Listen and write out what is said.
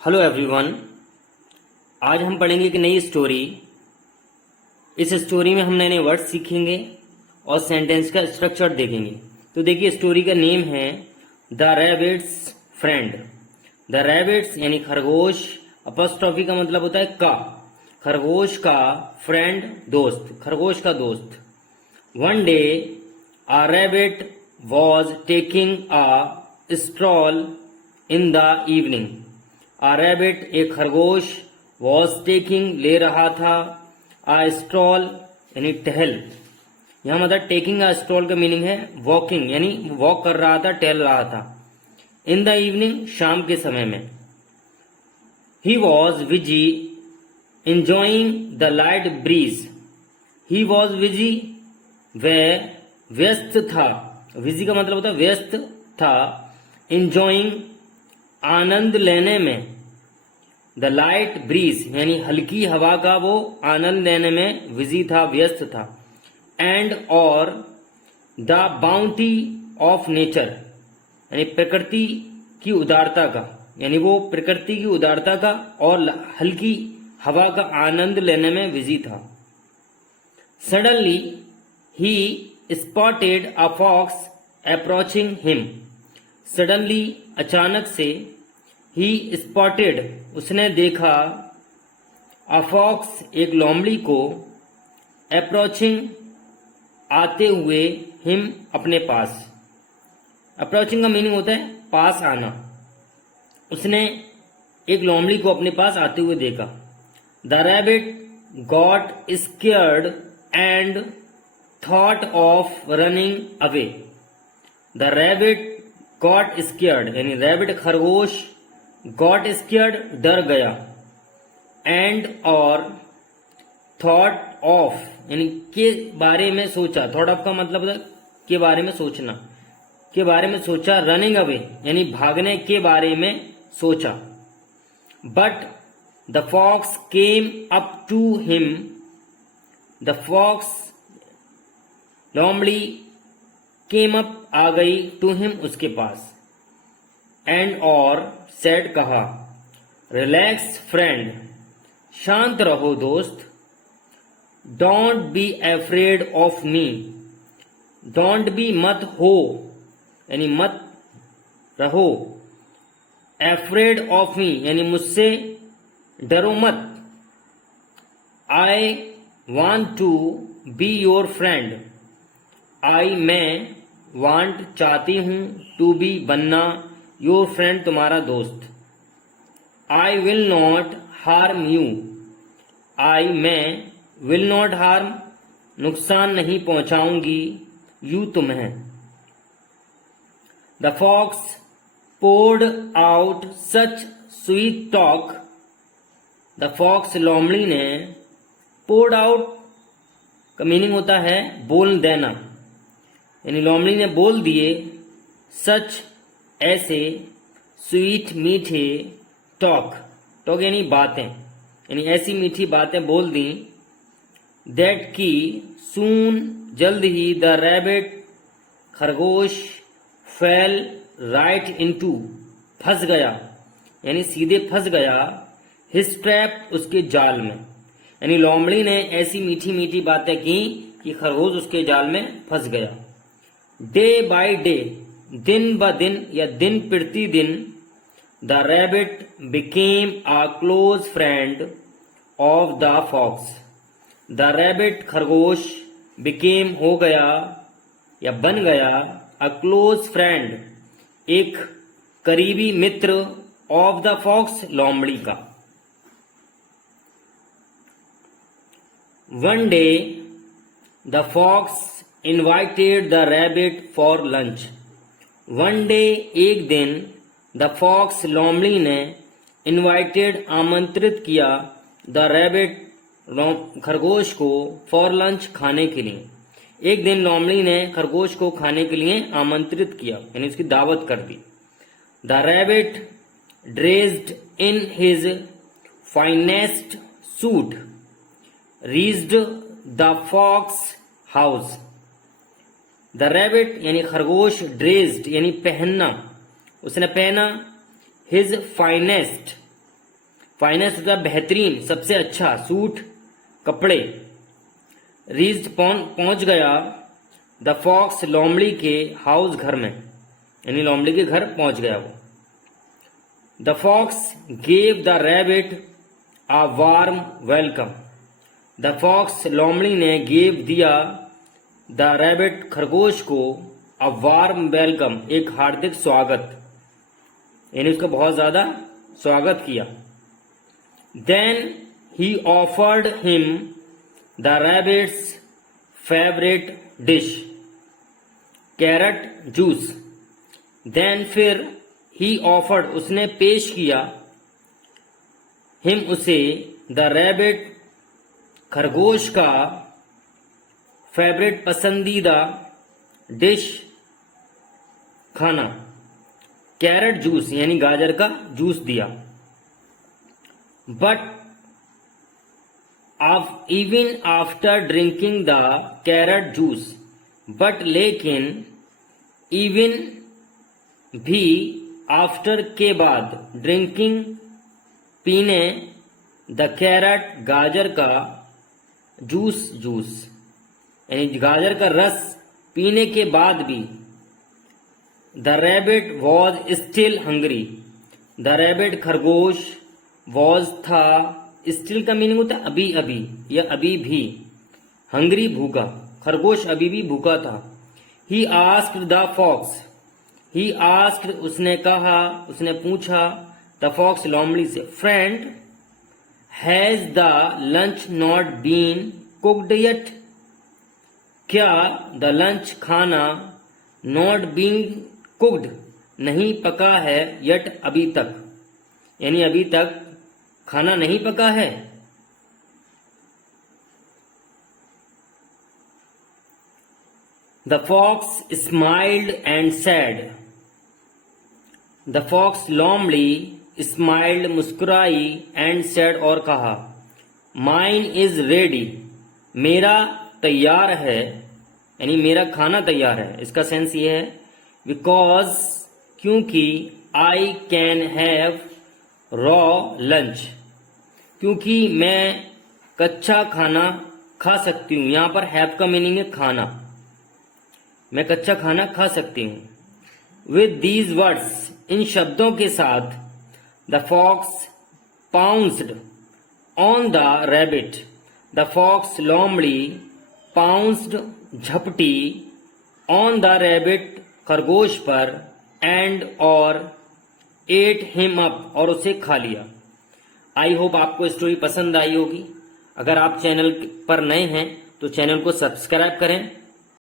Hello everyone. आज हम पढ़ेंगे एक नई स्टोरी। इस स्टोरी में हम नए नए वर्ड सीखेंगे और सेंटेंस का स्ट्रक्चर देखेंगे। तो देखिए, स्टोरी का नेम है the rabbits friend. The rabbits यानी खरगोश, अपॉस्ट्रोफी का मतलब होता है का, खरगोश का फ्रेंड दोस्त, खरगोश का दोस्त। One day a rabbit was taking a stroll in the evening. A rabbit एक खरगोश was taking ले रहा था a stroll यानी टहल। यहाँ मतलब टेकिंग a stroll का मीनिंग है वॉकिंग, यानी वॉक कर रहा था, टहल रहा था। इन द इवनिंग शाम के समय में। He was busy enjoying the light breeze. He was busy वह व्यस्त था, बिजी का मतलब होता है व्यस्त था, इंजॉइंग आनंद लेने में, द लाइट ब्रीज यानी हल्की हवा का वो आनंद लेने में बिजी था, व्यस्त था। एंड और द बाउंटी ऑफ नेचर यानी प्रकृति की उदारता का, यानी वो प्रकृति की उदारता का और हल्की हवा का आनंद लेने में बिजी था। Suddenly he spotted a fox approaching him. Suddenly अचानक से he spotted उसने देखा a fox एक लोमड़ी को approaching आते हुए him अपने पास। approaching का मीनिंग होता है पास आना। उसने एक लोमड़ी को अपने पास आते हुए देखा। The rabbit got scared and thought of running away. The rabbit got scared यानी रैबिट खरगोश, got scared डर गया, and और thought of यानी के बारे में सोचा। thought of का मतलब है के बारे में सोचना, के बारे में सोचा। running away यानी भागने के बारे में सोचा। But the fox came up to him. The fox लोमड़ी केम अप आ गई, टू हिम उसके पास। एंड और सेड कहा, रिलैक्स फ्रेंड शांत रहो दोस्त। Don't be afraid of me. Don't be मत हो यानी मत रहो, एफ्रेड ऑफ मी यानी मुझसे डरो मत। I want to be your friend. I मैं, वांट चाहती हूं, टू बी बनना, योर फ्रेंड तुम्हारा दोस्त। I will not harm you. I मैं, विल नॉट हार्म नुकसान नहीं पहुंचाऊंगी, यू तुम्हें। The fox poured out such sweet talk. The fox लोमड़ी ने, पोर्ड आउट का मीनिंग होता है बोल देना, यानी लोमड़ी ने बोल दिए, सच ऐसे, स्वीट मीठे, टॉक टॉक यानी बातें, यानी ऐसी मीठी बातें बोल दी। दैट की सून जल्द ही, द रैबिट खरगोश, फेल राइट इनटू फंस गया यानी सीधे फंस गया, हिज ट्रैप उसके जाल में। यानी लोमड़ी ने ऐसी मीठी मीठी बातें की कि खरगोश उसके जाल में फंस गया। डे बाय डे दिन ब दिन या दिन प्रति दिन, the rabbit became a close friend of the fox. The rabbit खरगोश, बिकेम हो गया या बन गया, अ क्लोज फ्रेंड एक करीबी मित्र, ऑफ द फॉक्स लोमड़ी का। One day the fox invited the rabbit for lunch. One day एक दिन, the fox लोमड़ी ने, invited आमंत्रित किया, the rabbit खरगोश को, for lunch खाने के लिए। एक दिन लोमड़ी ने खरगोश को खाने के लिए आमंत्रित किया यानी उसकी दावत कर दी। The rabbit dressed in his finest suit reached the fox house. The rabbit यानी खरगोश, ड्रेस्ड यानी पहनना, उसने पहना, हिज फाइनेस्ट फाइनेस्ट होता है बेहतरीन, सबसे अच्छा, सूट कपड़े। रीच्ड पहुंच गया द फॉक्स लोमड़ी के हाउस घर में, यानी लोमड़ी के घर पहुंच गया वो। The fox gave the rabbit a warm welcome. The fox लोमड़ी ने गेव दिया द रैबिट खरगोश को अ वार्म वेलकम, एक हार्दिक स्वागत, यानी उसका बहुत ज्यादा स्वागत किया। Then he offered him the rabbit's favourite dish carrot juice. Then फिर ही ऑफर्ड, उसने पेश किया, हिम उसे, द रैबिट खरगोश का, फेवरेट पसंदीदा डिश खाना, कैरेट जूस यानी गाजर का जूस दिया। But even after drinking the carrot juice, but लेकिन, इवन भी, आफ्टर के बाद, ड्रिंकिंग पीने, द कैरेट गाजर का जूस यानी गाजर का रस पीने के बाद भी, the rabbit was still hungry, the rabbit खरगोश, वॉज था, स्टिल का मीनिंग होता है अभी अभी या अभी भी, हंग्री भूखा, खरगोश अभी भी भूखा था। He asked the fox, he asked उसने कहा, उसने पूछा, द फॉक्स लोमड़ी से, friend has the lunch not been cooked yet, क्या द लंच खाना, नॉट बीन कुक्ड नहीं पका है, येट अभी तक, यानी अभी तक खाना नहीं पका है। The fox smiled and said, the fox लोमड़ी स्माइल्ड मुस्कुराई, एंड सैड और कहा, माइन इज रेडी, मेरा तैयार है, यानी मेरा खाना तैयार है। इसका सेंस ये है, बिकॉज क्योंकि, I can have raw lunch, क्योंकि मैं कच्चा खाना खा सकती हूँ। यहां पर हैव का मीनिंग है खाना, मैं कच्चा खाना खा सकती हूँ। विद दीज वर्ड्स, इन शब्दों के साथ, the fox pounced on the rabbit, the fox लोमड़ी पाउंस्ड झपटी, ऑन द रैबिट खरगोश पर, एंड और, एट हिम अप और उसे खा लिया। आई होप आपको स्टोरी पसंद आई होगी। अगर आप चैनल पर नए हैं तो चैनल को सब्सक्राइब करें